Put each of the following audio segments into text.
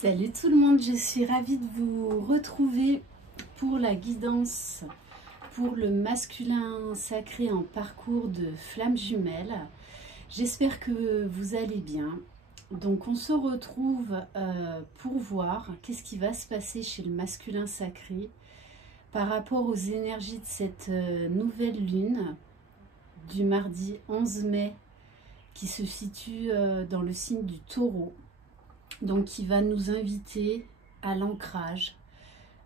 Salut tout le monde, je suis ravie de vous retrouver pour la guidance pour le masculin sacré en parcours de flamme jumelle. J'espère que vous allez bien. Donc on se retrouve pour voir qu'est-ce qui va se passer chez le masculin sacré par rapport aux énergies de cette nouvelle lune du mardi 11 mai qui se situe dans le signe du Taureau. Donc qui va nous inviter à l'ancrage,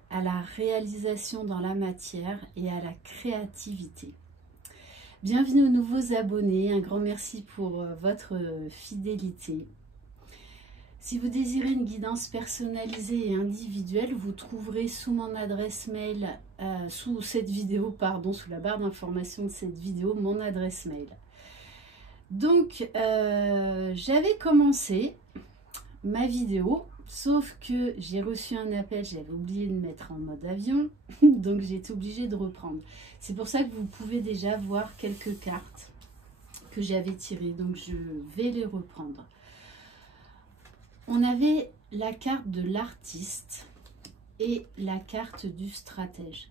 à la réalisation dans la matière et à la créativité. Bienvenue aux nouveaux abonnés, un grand merci pour votre fidélité. Si vous désirez une guidance personnalisée et individuelle, vous trouverez sous mon adresse mail, sous cette vidéo, pardon, sous la barre d'information de cette vidéo, mon adresse mail. Donc, j'avais commencé ma vidéo, sauf que j'ai reçu un appel, j'avais oublié de mettre en mode avion, donc j'ai été obligée de reprendre. C'est pour ça que vous pouvez déjà voir quelques cartes que j'avais tirées, donc je vais les reprendre. On avait la carte de l'artiste et la carte du stratège.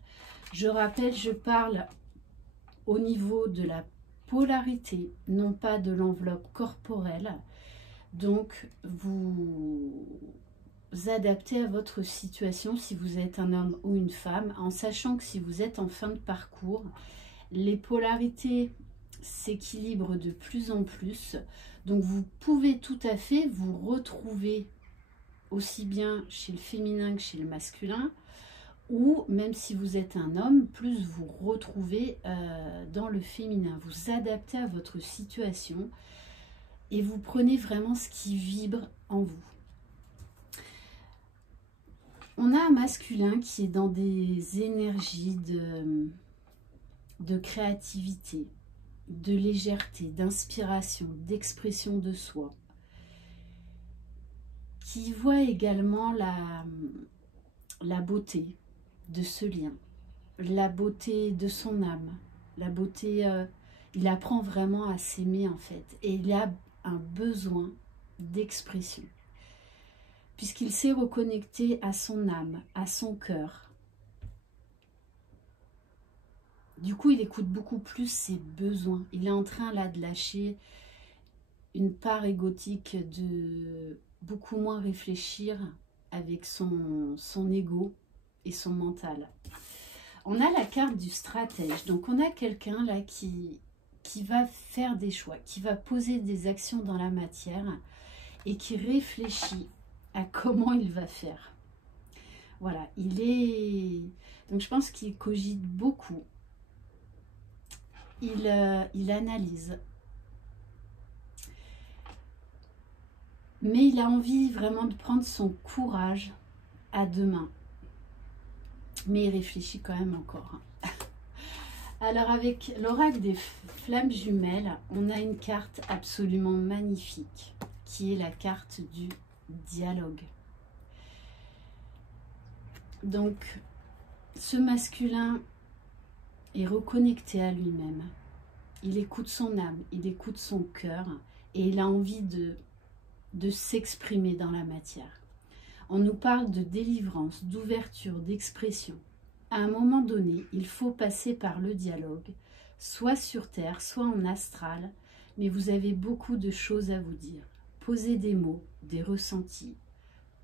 Je rappelle, je parle au niveau de la polarité, non pas de l'enveloppe corporelle. Donc, vous adaptez à votre situation si vous êtes un homme ou une femme, en sachant que si vous êtes en fin de parcours, les polarités s'équilibrent de plus en plus. Donc, vous pouvez tout à fait vous retrouver aussi bien chez le féminin que chez le masculin, ou même si vous êtes un homme, plus vous retrouvez dans le féminin. Vous adaptez à votre situation. Et vous prenez vraiment ce qui vibre en vous. On a un masculin qui est dans des énergies de créativité, de légèreté, d'inspiration, d'expression de soi, qui voit également la beauté de ce lien, la beauté de son âme, la beauté, il apprend vraiment à s'aimer en fait, et il a un besoin d'expression, puisqu'il s'est reconnecté à son âme, à son cœur. Du coup, il écoute beaucoup plus ses besoins. Il est en train là de lâcher une part égotique, de beaucoup moins réfléchir avec son ego et son mental. On a la carte du stratège. Donc on a quelqu'un là qui va faire des choix, qui va poser des actions dans la matière et qui réfléchit à comment il va faire. Voilà, donc je pense qu'il cogite beaucoup. Il analyse. Mais il a envie vraiment de prendre son courage à deux mains. Mais il réfléchit quand même encore. Alors avec l'oracle des flammes jumelles, on a une carte absolument magnifique qui est la carte du dialogue. Donc ce masculin est reconnecté à lui-même. Il écoute son âme, il écoute son cœur et il a envie de s'exprimer dans la matière. On nous parle de délivrance, d'ouverture, d'expression. À un moment donné, il faut passer par le dialogue, soit sur terre, soit en astral, mais vous avez beaucoup de choses à vous dire. Posez des mots, des ressentis.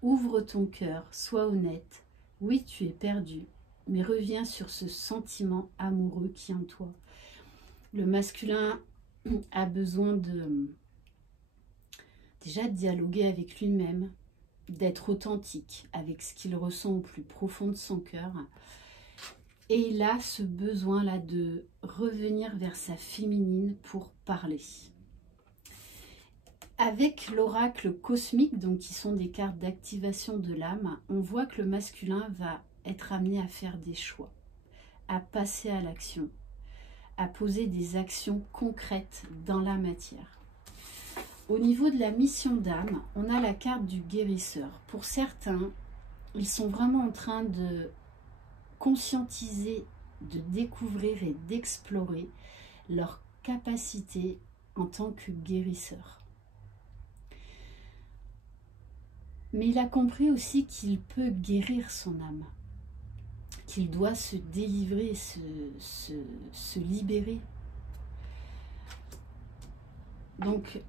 Ouvre ton cœur, sois honnête. Oui, tu es perdu, mais reviens sur ce sentiment amoureux qui est en toi. Le masculin a besoin déjà de dialoguer avec lui-même, d'être authentique avec ce qu'il ressent au plus profond de son cœur. Et il a ce besoin-là de revenir vers sa féminine pour parler. Avec l'oracle cosmique, donc qui sont des cartes d'activation de l'âme, on voit que le masculin va être amené à faire des choix, à passer à l'action, à poser des actions concrètes dans la matière. Au niveau de la mission d'âme, on a la carte du guérisseur. Pour certains, ils sont vraiment en train de conscientiser, de découvrir et d'explorer leur capacité en tant que guérisseur. Mais il a compris aussi qu'il peut guérir son âme, qu'il doit se délivrer, se libérer. Donc,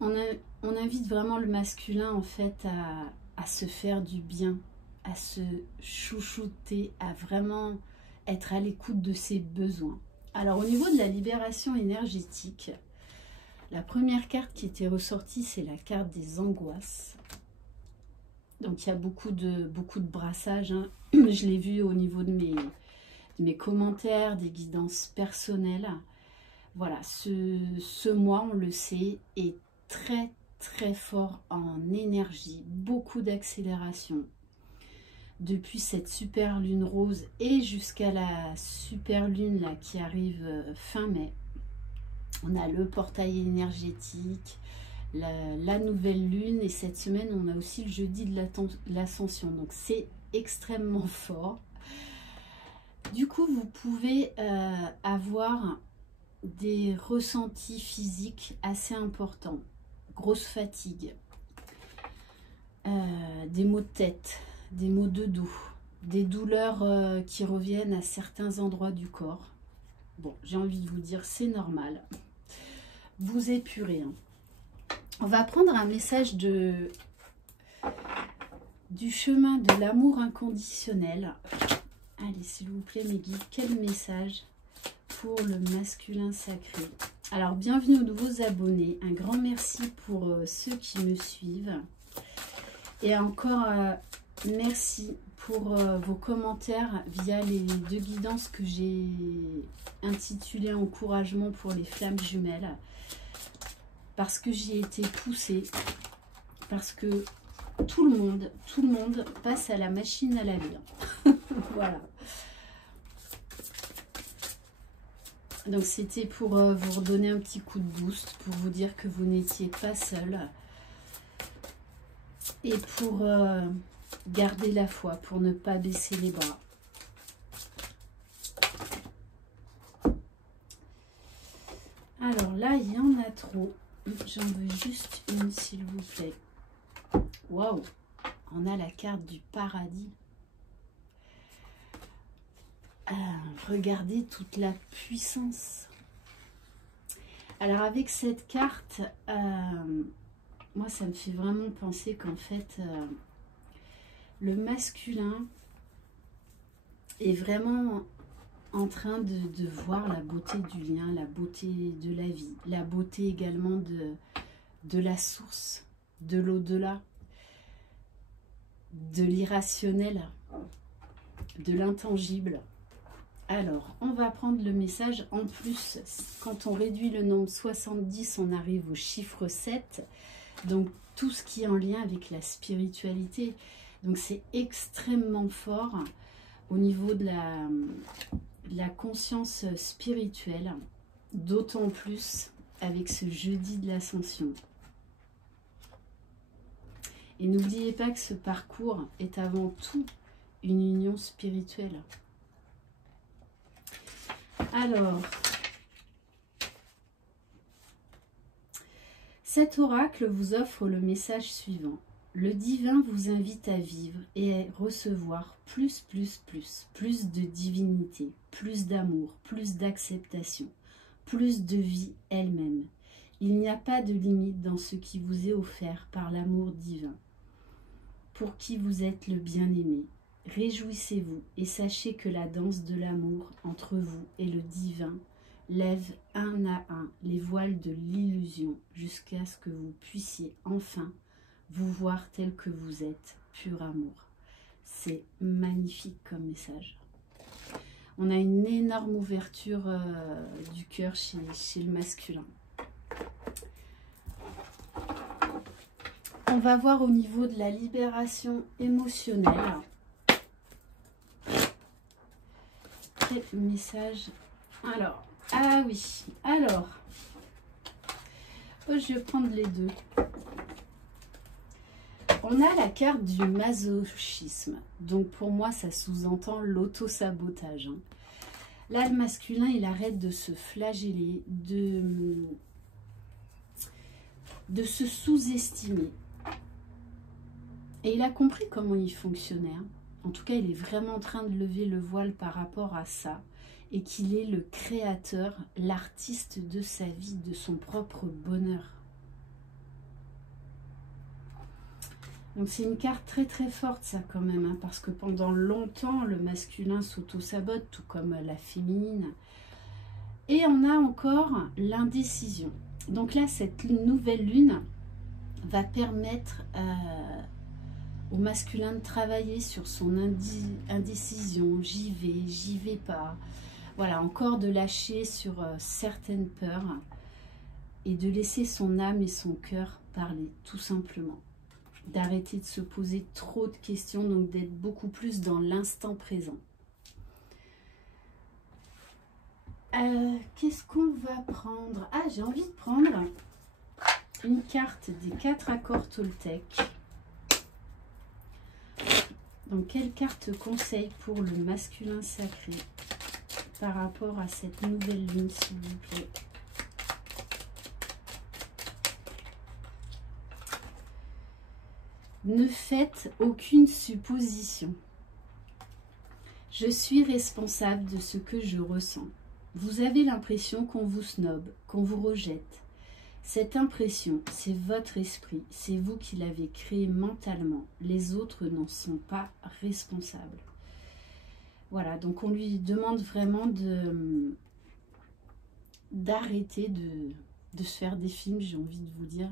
on invite vraiment le masculin, en fait, à se faire du bien, à se chouchouter, à vraiment être à l'écoute de ses besoins. Alors, au niveau de la libération énergétique, la première carte qui était ressortie, c'est la carte des angoisses. Donc, il y a beaucoup de brassage, hein. Je l'ai vu au niveau de mes commentaires, des guidances personnelles. Voilà, ce mois, on le sait, est très, très fort en énergie. Beaucoup d'accélération. Depuis cette super lune rose et jusqu'à la super lune là, qui arrive fin mai. On a le portail énergétique, la nouvelle lune, et cette semaine on a aussi le jeudi de l'ascension, donc c'est extrêmement fort. Du coup vous pouvez avoir des ressentis physiques assez importants, grosse fatigue, des maux de tête, des maux de dos, des douleurs qui reviennent à certains endroits du corps. Bon, j'ai envie de vous dire, c'est normal. Vous épurez, hein. On va prendre un message du chemin de l'amour inconditionnel. Allez, s'il vous plaît, mes guides, quel message pour le masculin sacré? Alors, bienvenue aux nouveaux abonnés. Un grand merci pour ceux qui me suivent. Et encore, merci pour vos commentaires via les 2 guidances que j'ai intitulées Encouragement pour les flammes jumelles. Parce que j'y ai été poussée, parce que tout le monde passe à la machine à laver. Voilà. Donc c'était pour vous redonner un petit coup de boost, pour vous dire que vous n'étiez pas seul. Et pour garder la foi, pour ne pas baisser les bras. Alors là, il y en a trop. J'en veux juste une, s'il vous plaît. Waouh! On a la carte du paradis. Regardez toute la puissance. Alors avec cette carte, moi ça me fait vraiment penser qu'en fait, le masculin est vraiment en train de voir la beauté du lien, la beauté de la vie, la beauté également de la source, de l'au-delà, de l'irrationnel, de l'intangible. Alors, on va prendre le message. En plus, quand on réduit le nombre 70, on arrive au chiffre 7. Donc, tout ce qui est en lien avec la spiritualité. Donc, c'est extrêmement fort au niveau de la conscience spirituelle, d'autant plus avec ce jeudi de l'ascension. Et n'oubliez pas que ce parcours est avant tout une union spirituelle. Alors, cet oracle vous offre le message suivant. Le divin vous invite à vivre et à recevoir plus de divinité, plus d'amour, plus d'acceptation, plus de vie elle-même. Il n'y a pas de limite dans ce qui vous est offert par l'amour divin, pour qui vous êtes le bien-aimé. Réjouissez-vous et sachez que la danse de l'amour entre vous et le divin lève un à un les voiles de l'illusion jusqu'à ce que vous puissiez enfin vous voir tel que vous êtes, pur amour. C'est magnifique comme message. On a une énorme ouverture du cœur chez le masculin. On va voir au niveau de la libération émotionnelle. Quel message? Alors, ah oui, alors, je vais prendre les deux. On a la carte du masochisme. Donc pour moi, ça sous-entend l'auto-sabotage. Hein. Là, le masculin, il arrête de se flageller, de se sous-estimer. Et il a compris comment il fonctionnait. Hein. En tout cas, il est vraiment en train de lever le voile par rapport à ça. Et qu'il est le créateur, l'artiste de sa vie, de son propre bonheur. Donc c'est une carte très très forte ça quand même, hein, parce que pendant longtemps le masculin s'auto-sabote, tout comme la féminine. Et on a encore l'indécision. Donc là, cette nouvelle lune va permettre au masculin de travailler sur son indécision, j'y vais pas. Voilà, encore de lâcher sur certaines peurs et de laisser son âme et son cœur parler, tout simplement. D'arrêter de se poser trop de questions, donc d'être beaucoup plus dans l'instant présent. Qu'est-ce qu'on va prendre? Ah, j'ai envie de prendre une carte des 4 accords Toltec. Donc, quelle carte conseille pour le masculin sacré par rapport à cette nouvelle lune, s'il vous plaît? Ne faites aucune supposition. Je suis responsable de ce que je ressens. Vous avez l'impression qu'on vous snobe, qu'on vous rejette. Cette impression, c'est votre esprit, c'est vous qui l'avez créée mentalement. Les autres n'en sont pas responsables. Voilà, donc on lui demande vraiment d'arrêter de se faire des films, j'ai envie de vous dire.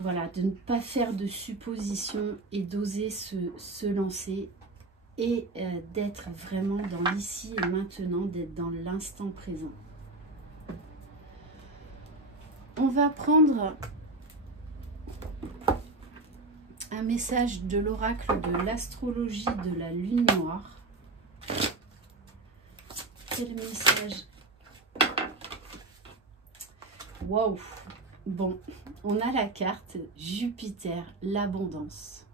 Voilà, de ne pas faire de suppositions et d'oser se lancer et d'être vraiment dans l'ici et maintenant, d'être dans l'instant présent. On va prendre un message de l'oracle de l'astrologie de la lune noire. Quel message? Waouh! Bon, on a la carte Jupiter, l'abondance.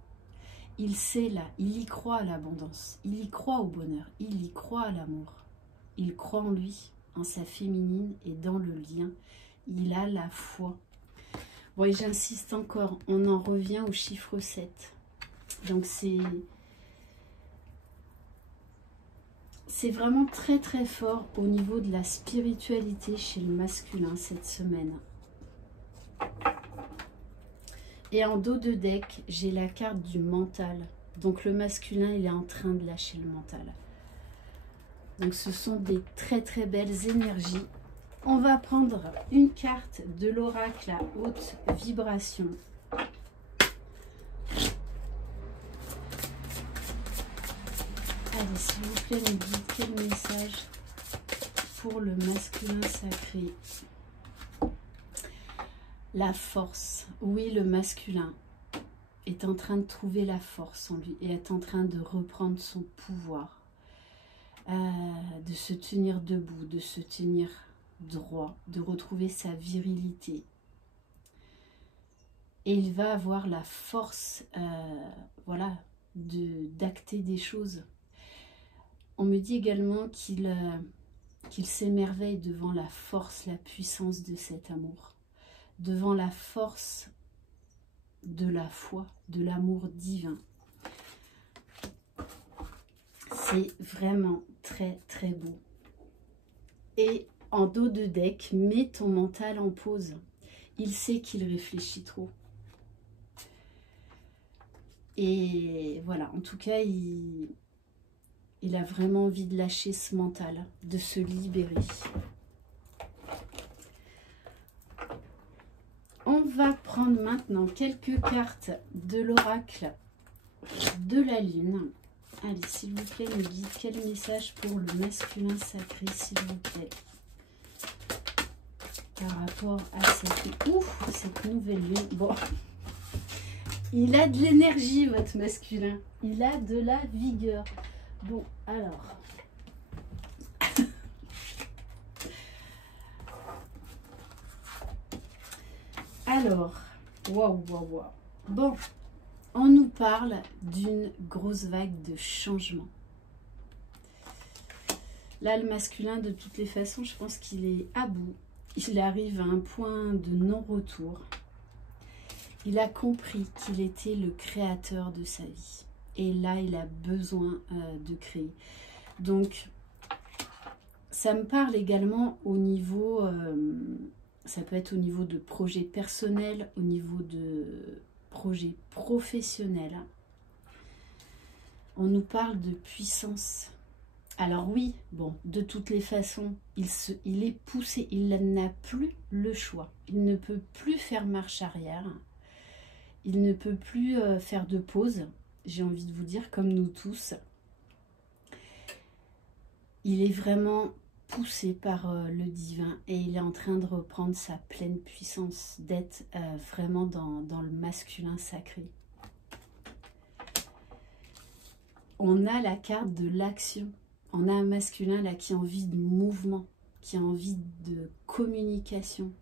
Il sait là, il y croit à l'abondance, il y croit au bonheur, il y croit à l'amour. Il croit en lui, en sa féminine et dans le lien. Il a la foi. Bon, et j'insiste encore, on en revient au chiffre 7. Donc c'est vraiment très très fort au niveau de la spiritualité chez le masculin cette semaine. Et en dos de deck, j'ai la carte du mental. Donc le masculin, il est en train de lâcher le mental. Donc ce sont des très très belles énergies. On va prendre une carte de l'oracle à haute vibration. Allez, s'il vous plaît, me dites quel message pour le masculin sacré. La force. Oui, le masculin est en train de trouver la force en lui et est en train de reprendre son pouvoir, de se tenir debout, de se tenir droit, de retrouver sa virilité. Et il va avoir la force, voilà, d'acter des choses. On me dit également qu'il s'émerveille devant la force, la puissance de cet amour, devant la force de la foi, de l'amour divin. C'est vraiment très très beau. Et en dos de deck, mets ton mental en pause. Il sait qu'il réfléchit trop. Et voilà, en tout cas, il a vraiment envie de lâcher ce mental, de se libérer. On va prendre maintenant quelques cartes de l'oracle de la lune. Allez, s'il vous plaît, me dites quel message pour le masculin sacré, s'il vous plaît. Par rapport à cette nouvelle lune. Bon, il a de l'énergie, votre masculin. Il a de la vigueur. Bon, alors... waouh. Bon, on nous parle d'une grosse vague de changement. Là, le masculin, de toutes les façons, je pense qu'il est à bout. Il arrive à un point de non-retour. Il a compris qu'il était le créateur de sa vie. Et là, il a besoin de créer. Donc, ça me parle également au niveau, ça peut être au niveau de projets personnels, au niveau de projets professionnels. On nous parle de puissance. Alors oui, bon, de toutes les façons, il est poussé, il n'a plus le choix. Il ne peut plus faire marche arrière. Il ne peut plus faire de pause, j'ai envie de vous dire, comme nous tous. Il est vraiment poussé par le divin et il est en train de reprendre sa pleine puissance, d'être vraiment dans le masculin sacré. On a la carte de l'action. On a un masculin là qui a envie de mouvement, qui a envie de communication,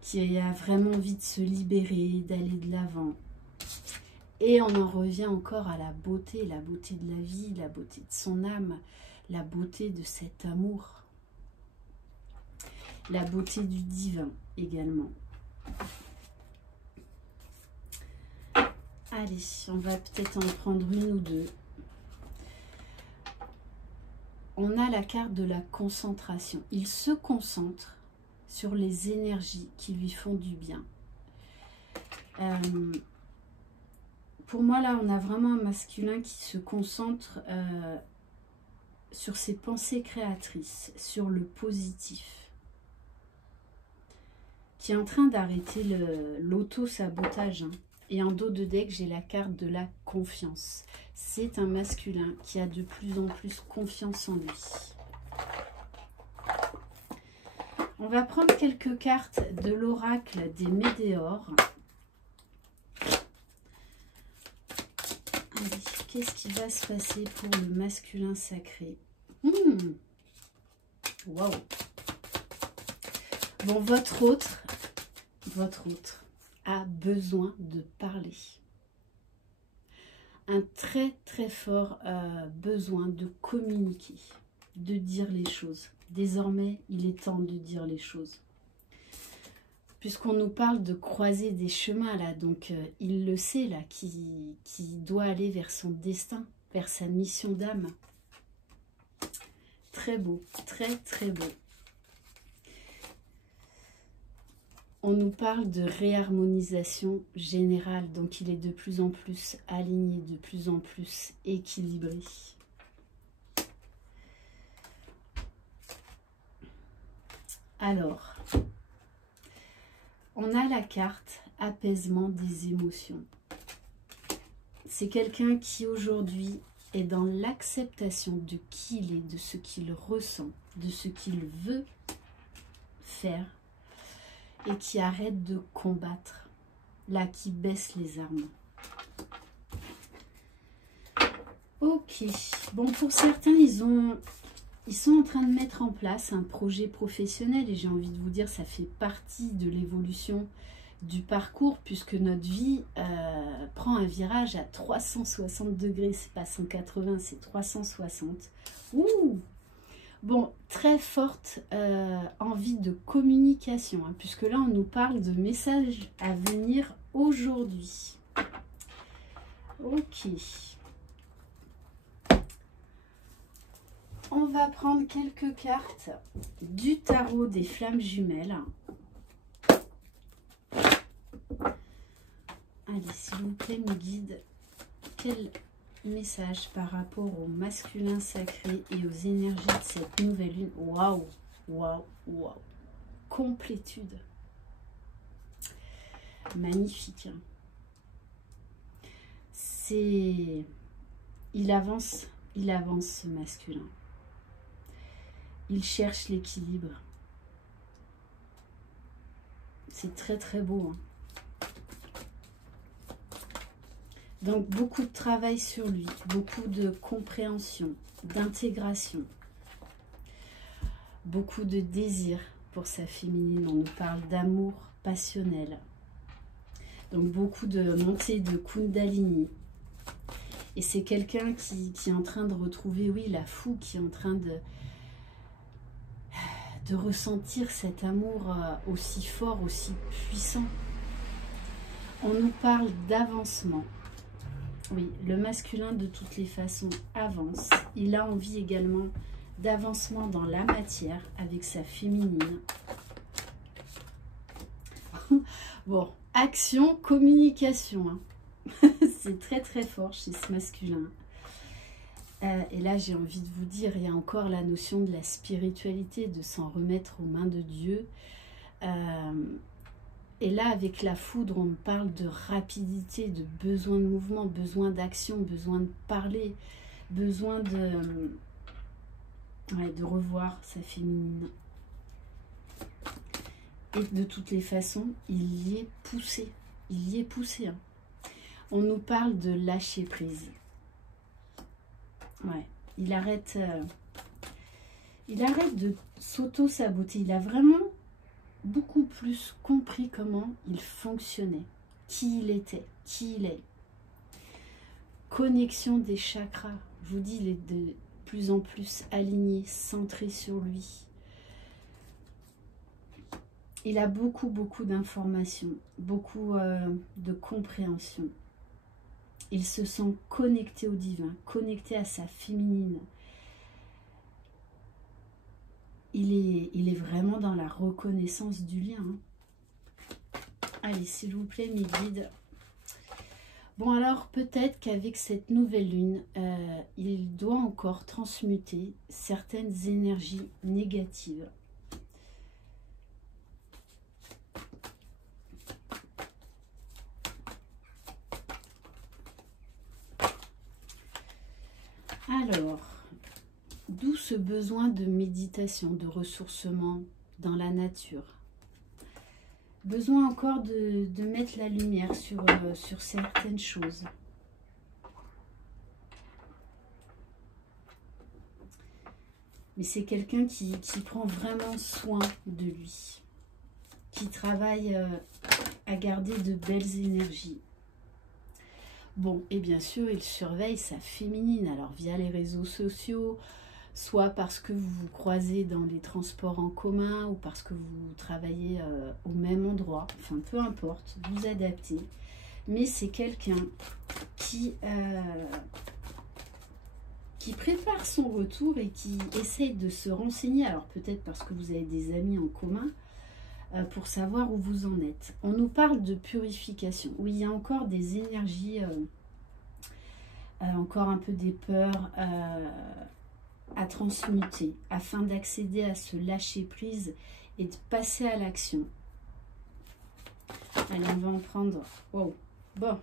qui a vraiment envie de se libérer, d'aller de l'avant. Et on en revient encore à la beauté de la vie, la beauté de son âme, la beauté de cet amour, la beauté du divin également. Allez, on va peut-être en prendre une ou deux. On a la carte de la concentration. Il se concentre sur les énergies qui lui font du bien. Pour moi, là, on a vraiment un masculin qui se concentre sur ses pensées créatrices, sur le positif, qui est en train d'arrêter l'auto-sabotage. Hein. Et en dos de deck, j'ai la carte de la confiance. C'est un masculin qui a de plus en plus confiance en lui. On va prendre quelques cartes de l'oracle des météores. Allez, qu'est-ce qui va se passer pour le masculin sacré? Waouh! Bon, votre autre a besoin de parler. Un très très fort besoin de communiquer, de dire les choses. Désormais, il est temps de dire les choses. Puisqu'on nous parle de croiser des chemins là, donc il le sait là, qui doit aller vers son destin, vers sa mission d'âme. Très beau, très très beau. On nous parle de réharmonisation générale, donc il est de plus en plus aligné, de plus en plus équilibré. Alors, on a la carte apaisement des émotions. C'est quelqu'un qui aujourd'hui est dans l'acceptation de qui il est, de ce qu'il ressent, de ce qu'il veut faire. Et qui arrête de combattre, là, qui baisse les armes. Ok, bon, pour certains, ils sont en train de mettre en place un projet professionnel, et j'ai envie de vous dire, ça fait partie de l'évolution du parcours, puisque notre vie prend un virage à 360 degrés, c'est pas 180, c'est 360. Ouh! Bon, très forte envie de communication, hein, puisque là, on nous parle de messages à venir aujourd'hui. Ok. On va prendre quelques cartes du tarot des flammes jumelles. Allez, s'il vous plaît, me guide. Quel message par rapport au masculin sacré et aux énergies de cette nouvelle lune? Waouh, waouh, waouh. Complétude. Magnifique. C'est... Il avance ce masculin. Il cherche l'équilibre. C'est très très beau. Hein. Donc beaucoup de travail sur lui, beaucoup de compréhension, d'intégration, beaucoup de désir pour sa féminine. On nous parle d'amour passionnel. Donc beaucoup de montée de Kundalini. Et c'est quelqu'un qui est en train de retrouver, oui, la fougue, qui est en train de ressentir cet amour aussi fort, aussi puissant. On nous parle d'avancement. Oui, le masculin de toutes les façons avance. Il a envie également d'avancement dans la matière avec sa féminine. Bon, action, communication. Hein. C'est très très fort chez ce masculin. Et là, j'ai envie de vous dire, il y a encore la notion de la spiritualité, de s'en remettre aux mains de Dieu. Et là, avec la foudre, on parle de rapidité, de besoin de mouvement, besoin d'action, besoin de parler, besoin de revoir sa féminine. Et de toutes les façons, il y est poussé. Il y est poussé. Hein. On nous parle de lâcher prise. Ouais, il arrête de s'auto-saboter. Il a vraiment beaucoup plus compris comment il fonctionnait, qui il était, qui il est. Connexion des chakras. Je vous dis, il est de plus en plus aligné, centré sur lui. Il a beaucoup d'informations, beaucoup de compréhension. Il se sent connecté au divin, connecté à sa féminine. Il est vraiment dans la reconnaissance du lien. Hein. Allez, s'il vous plaît, mes guides. Bon, alors, peut-être qu'avec cette nouvelle lune, il doit encore transmuter certaines énergies négatives. Alors, d'où ce besoin de méditation, de ressourcement dans la nature? Besoin encore de mettre la lumière sur certaines choses. Mais c'est quelqu'un qui prend vraiment soin de lui, qui travaille à garder de belles énergies. Bon, et bien sûr, il surveille sa féminine, alors via les réseaux sociaux, soit parce que vous vous croisez dans les transports en commun ou parce que vous travaillez au même endroit, enfin peu importe, vous adaptez. Mais c'est quelqu'un qui prépare son retour et qui essaye de se renseigner, alors peut-être parce que vous avez des amis en commun, pour savoir où vous en êtes. On nous parle de purification. Oui, il y a encore des énergies, encore un peu des peurs à transmuter afin d'accéder à ce lâcher prise et de passer à l'action. Allez, on va en prendre. Wow. Bon,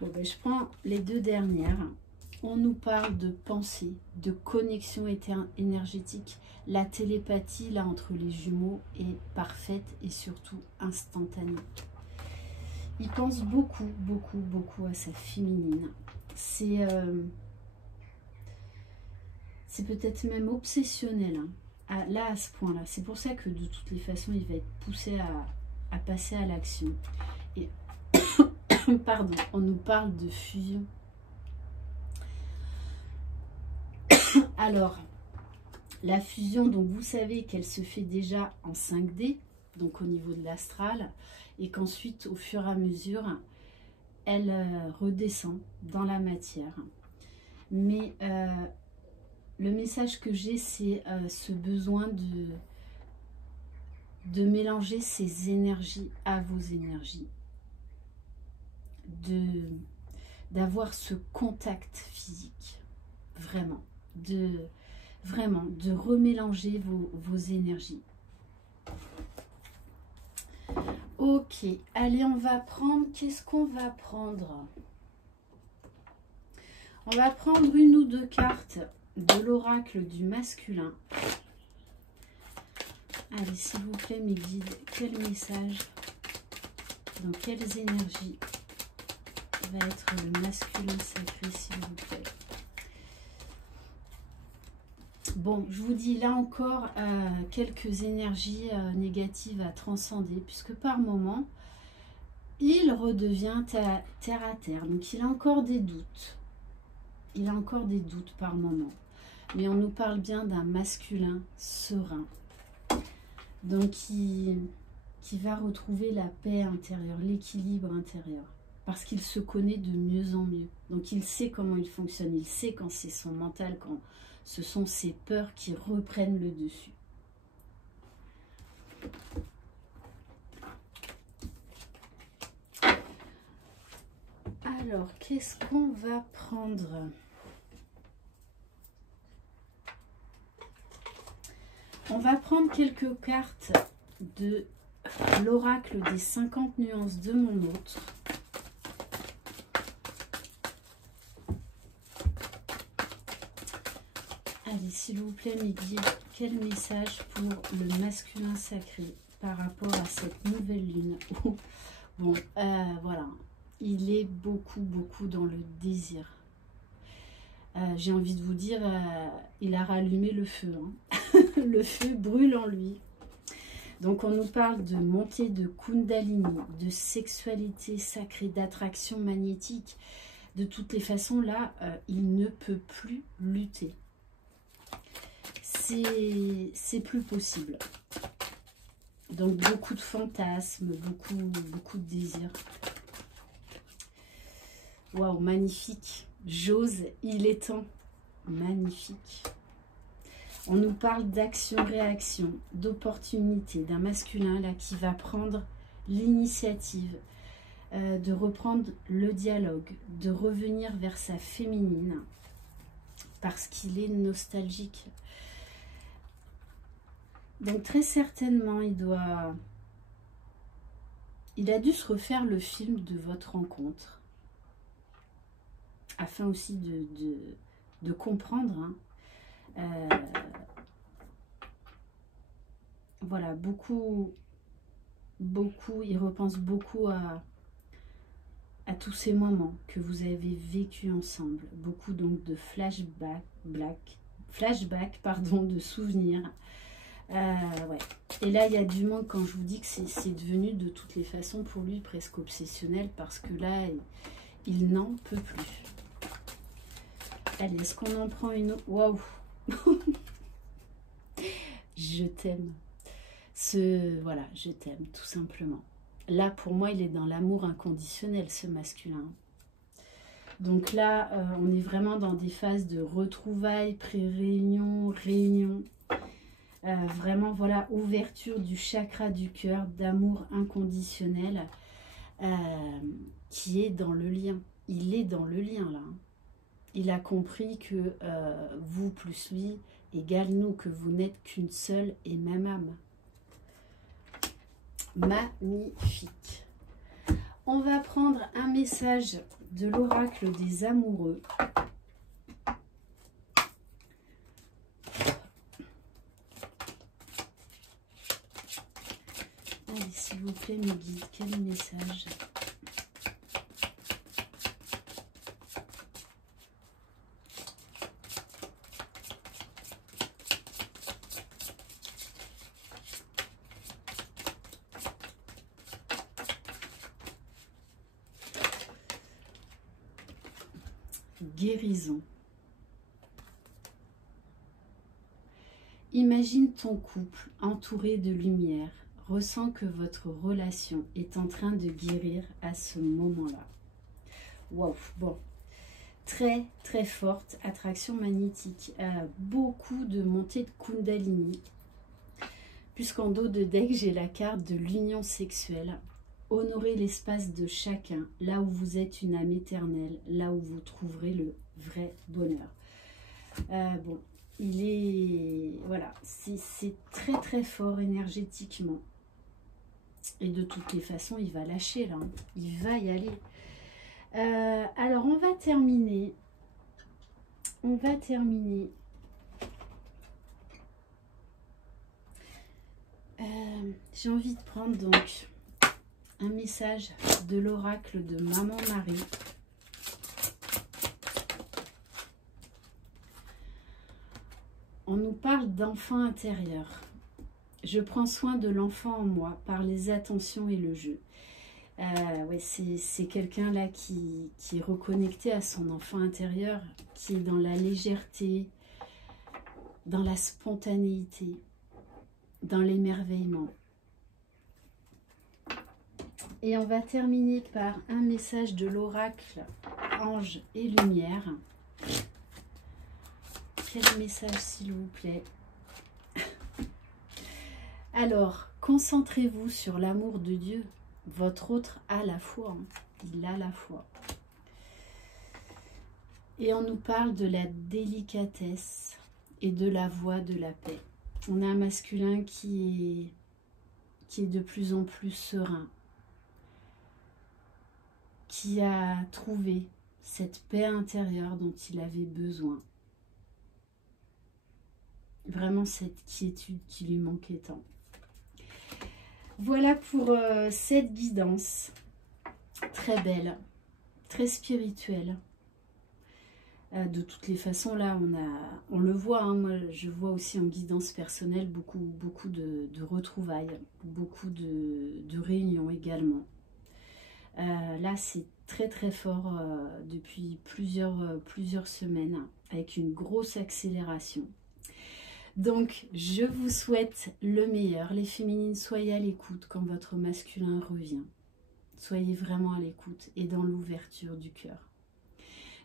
ben, je prends les deux dernières. On nous parle de pensée, de connexion énergétique. La télépathie, là, entre les jumeaux, est parfaite et surtout instantanée. Il pense beaucoup à sa féminine. C'est peut-être même obsessionnel, hein, là, à ce point-là. C'est pour ça que, de toutes les façons, il va être poussé à passer à l'action. Et, pardon, on nous parle de fusion. Alors, la fusion, donc vous savez qu'elle se fait déjà en 5D, donc au niveau de l'astral, et qu'ensuite, au fur et à mesure, elle redescend dans la matière. Mais le message que j'ai, c'est ce besoin de mélanger ces énergies à vos énergies, d'avoir ce contact physique, vraiment de remélanger vos énergies. Ok, allez, on va prendre, qu'est-ce qu'on va prendre? On va prendre une ou deux cartes de l'oracle du masculin. Allez, s'il vous plaît, mes guides, quel message, dans quelles énergies va être le masculin sacré, s'il vous plaît? Bon, je vous dis là encore quelques énergies négatives à transcender, puisque par moment, il redevient terre à terre. Donc, il a encore des doutes. Il a encore des doutes par moment. Mais on nous parle bien d'un masculin serein. Donc, qui qui va retrouver la paix intérieure, l'équilibre intérieur. Parce qu'il se connaît de mieux en mieux. Donc il sait comment il fonctionne, il sait quand c'est son mental, quand ce sont ses peurs qui reprennent le dessus. Alors, qu'est-ce qu'on va prendre? On va prendre quelques cartes de l'oracle des 50 nuances de mon autre. Allez, s'il vous plaît, mes guides, quel message pour le masculin sacré par rapport à cette nouvelle lune? Bon, voilà, il est beaucoup dans le désir. J'ai envie de vous dire, il a rallumé le feu. Hein. Le feu brûle en lui. Donc on nous parle de montée de Kundalini, de sexualité sacrée, d'attraction magnétique. De toutes les façons, là, il ne peut plus lutter. C'est plus possible. Donc beaucoup de fantasmes, beaucoup de désirs. Waouh, magnifique. J'ose, il est temps. Magnifique. On nous parle d'action-réaction, d'opportunité, d'un masculin là qui va prendre l'initiative, de reprendre le dialogue, de revenir vers sa féminine, parce qu'il est nostalgique. Donc très certainement, il a dû se refaire le film de votre rencontre, afin aussi de comprendre. Hein. Voilà, il repense beaucoup à tous ces moments que vous avez vécu ensemble. Beaucoup donc de flashback, de souvenirs. Ouais. Et là, il y a du monde quand je vous dis que c'est devenu de toutes les façons pour lui presque obsessionnel parce que là, il n'en peut plus. Allez, est-ce qu'on en prend une autre? Waouh. Je t'aime. Voilà, je t'aime, tout simplement. Là, pour moi, il est dans l'amour inconditionnel, ce masculin. Donc là, on est vraiment dans des phases de retrouvailles, pré-réunion, réunion. Vraiment, voilà, ouverture du chakra du cœur, d'amour inconditionnel, qui est dans le lien. Il est dans le lien, là. Il a compris que vous plus lui égale nous, que vous n'êtes qu'une seule et même âme. Magnifique. On va prendre un message de l'oracle des amoureux. Allez, s'il vous plaît, mes guides, quel message? Guérison. Imagine ton couple entouré de lumière. Ressens que votre relation est en train de guérir à ce moment-là. Waouh, bon. Très forte attraction magnétique. Beaucoup de montée de Kundalini. Puisqu'en dos de deck, j'ai la carte de l'union sexuelle. Honorez l'espace de chacun, là où vous êtes une âme éternelle, là où vous trouverez le vrai bonheur. Bon, il est... Voilà, c'est très fort énergétiquement. Et de toutes les façons, il va lâcher, là. Hein. Il va y aller. Alors, on va terminer. J'ai envie de prendre, donc... un message de l'oracle de Maman Marie. On nous parle d'enfant intérieur. Je prends soin de l'enfant en moi par les attentions et le jeu. Ouais, c'est quelqu'un là qui est reconnecté à son enfant intérieur, qui est dans la légèreté, dans la spontanéité, dans l'émerveillement. Et on va terminer par un message de l'oracle Ange et Lumière. Quel message s'il vous plaît? Alors, concentrez-vous sur l'amour de Dieu. Votre autre a la foi. Hein. Il a la foi. Et on nous parle de la délicatesse et de la voie de la paix. On a un masculin qui est de plus en plus serein, qui a trouvé cette paix intérieure dont il avait besoin. Vraiment cette quiétude qui lui manquait tant. Voilà pour cette guidance très belle, très spirituelle. De toutes les façons, là, on le voit, hein, moi je vois aussi en guidance personnelle beaucoup de retrouvailles, beaucoup de réunions également. Là, c'est très très fort depuis plusieurs semaines, avec une grosse accélération. Donc, je vous souhaite le meilleur. Les féminines, soyez à l'écoute quand votre masculin revient. Soyez vraiment à l'écoute et dans l'ouverture du cœur.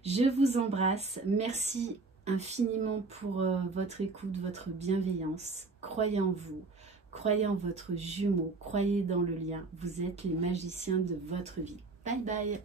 Je vous embrasse. Merci infiniment pour votre écoute, votre bienveillance. Croyez en vous, croyez en votre jumeau, croyez dans le lien. Vous êtes les magiciens de votre vie. Bye bye.